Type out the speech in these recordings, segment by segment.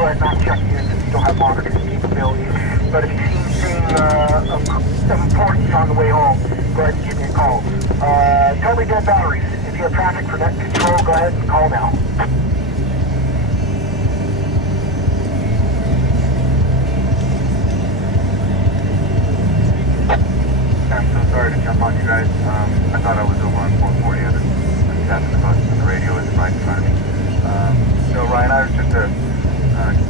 go ahead and not check in since you don't have monitoring capabilities. But if you see anything of importance on the way home, go ahead and give me a call. Totally dead batteries. If you have traffic for net control, go ahead and call now. I'm so sorry to jump on you guys. I thought I was over on 440. I just tapping the button and the radio is right in front of me. No, Ryan, I was just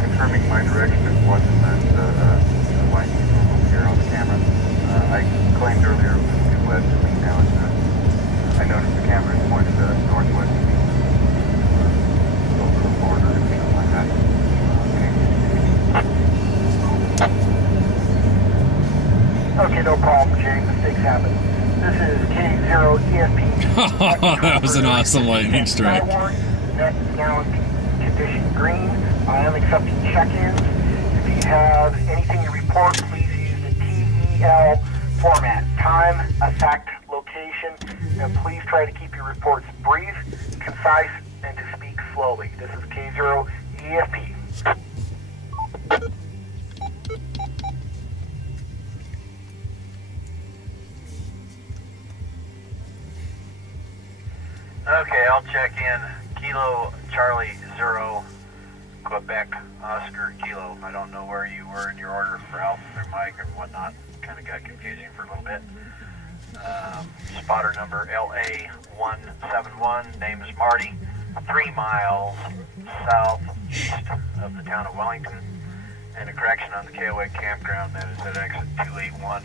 confirming my direction. It wasn't the light over here on the camera. I claimed earlier it was due west of me. Now I noticed the camera is pointed northwest of me. Over the border or something like that. Okay, no problem, Jay. Mistakes happen. This is K0ESP. That was an awesome lightning strike. Skywarn. Net is now in condition green. I am accepting check-ins. If you have anything to report, please use the TEL format. Time, effect, location, and please try to keep your reports brief, concise, and to speak slowly. This is K0ESP. Okay, I'll check in. Kilo Charlie 0, Quebec Oscar Kilo. I don't know where you were in your order for Alpha through Mike and whatnot. Kind of got confusing for a little bit. Spotter number LA171. Name is Marty. 3 miles southeast of the town of Wellington. And a correction on the KOA campground that is at exit 281.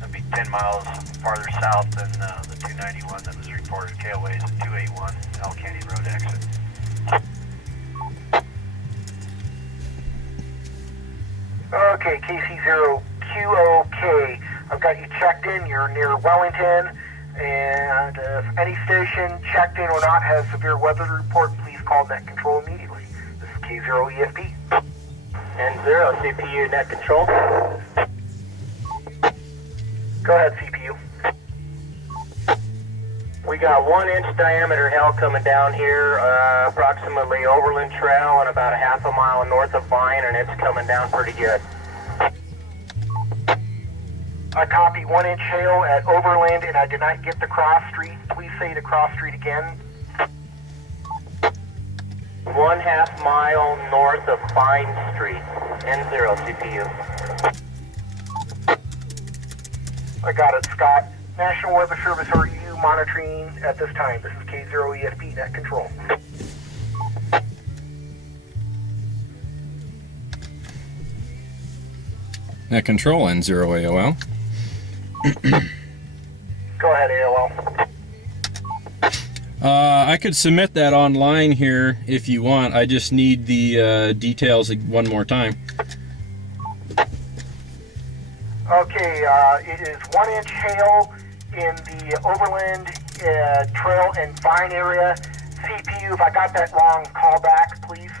That'd be 10 miles farther south than the 291 that was reported. KOA is at 281, El Canyon Road exit. Okay, KC0QOK. I've got you checked in. You're near Wellington. And if any station checked in or not has severe weather report, please call net control immediately. This is K0ESP. N0, CPU net control. Go ahead, CPU. We got 1-inch diameter hail coming down here, approximately Overland Trail and about a half a mile north of Vine, and it's coming down pretty good. I copy 1-inch hail at Overland, and I did not get the cross street. Please say the cross street again. 1/2 mile north of Vine Street. N0, CPU. I got it, Scott. National Weather Service, are you monitoring at this time? This is K0ESP net control. Net control N0 AOL. Go ahead, AOL. I could submit that online here if you want. I just need the details one more time. Okay, it is 1-inch hail in the Overland Trail and Vine area. CPU, if I got that wrong, call back, please.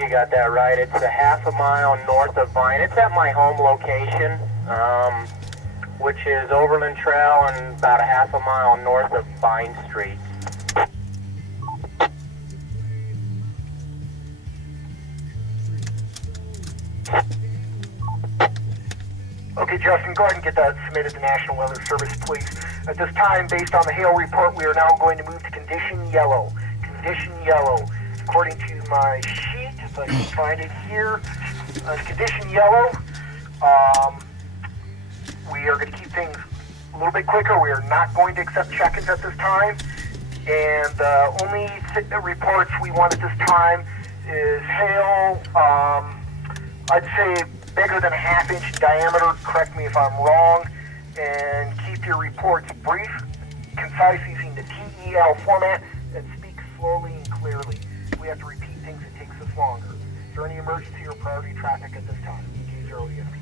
You got that right. It's a half a mile north of Vine. It's at my home location, which is Overland Trail and about a half a mile north of Vine Street. Okay, Justin, go ahead and get that submitted to National Weather Service, please. At this time, based on the hail report, we are now going to move to condition yellow. Condition yellow. According to my sheet, if I can find it here, condition yellow, we are going to keep things a little bit quicker. We are not going to accept check-ins at this time. And the only reports we want at this time is hail, I'd say bigger than a 1/2 inch in diameter. Correct me if I'm wrong. And keep your reports brief, concise, using the TEL format, and speak slowly and clearly. If we have to repeat things, it takes us longer. Is there any emergency or priority traffic at this time? K0ESP.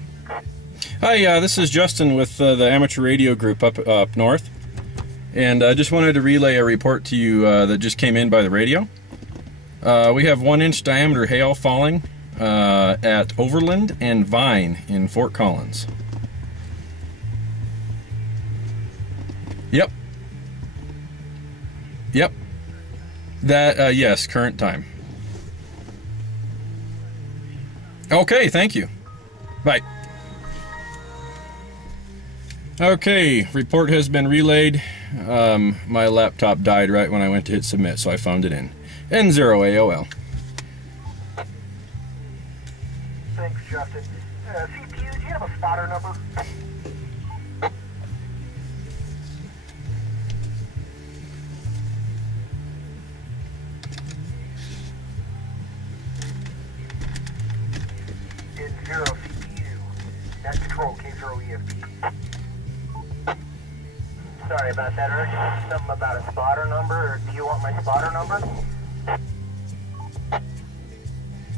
Hi, this is Justin with the amateur radio group up north. And I just wanted to relay a report to you that just came in by the radio. We have 1-inch diameter hail falling at Overland and Vine in Fort Collins. Yep. That, yes, current time. Okay, thank you. Bye. Okay, report has been relayed. My laptop died right when I went to hit submit, so I found it in N0AOL. Thanks, Justin. CPU, do you have a spotter number? N0 CPU. Net control K0EFP. Sorry about that, Eric. Something about a spotter number, or do you want my spotter number?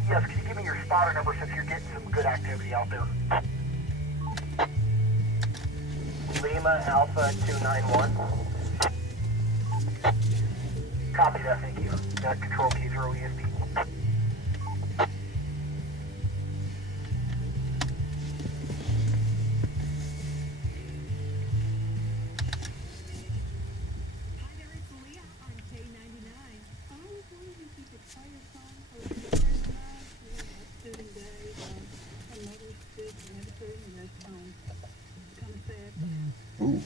Yes, can you give me your spotter number since you're getting some good activity out there? Lima Alpha 291. Copy that, thank you. Net control K0EFP. Ooh.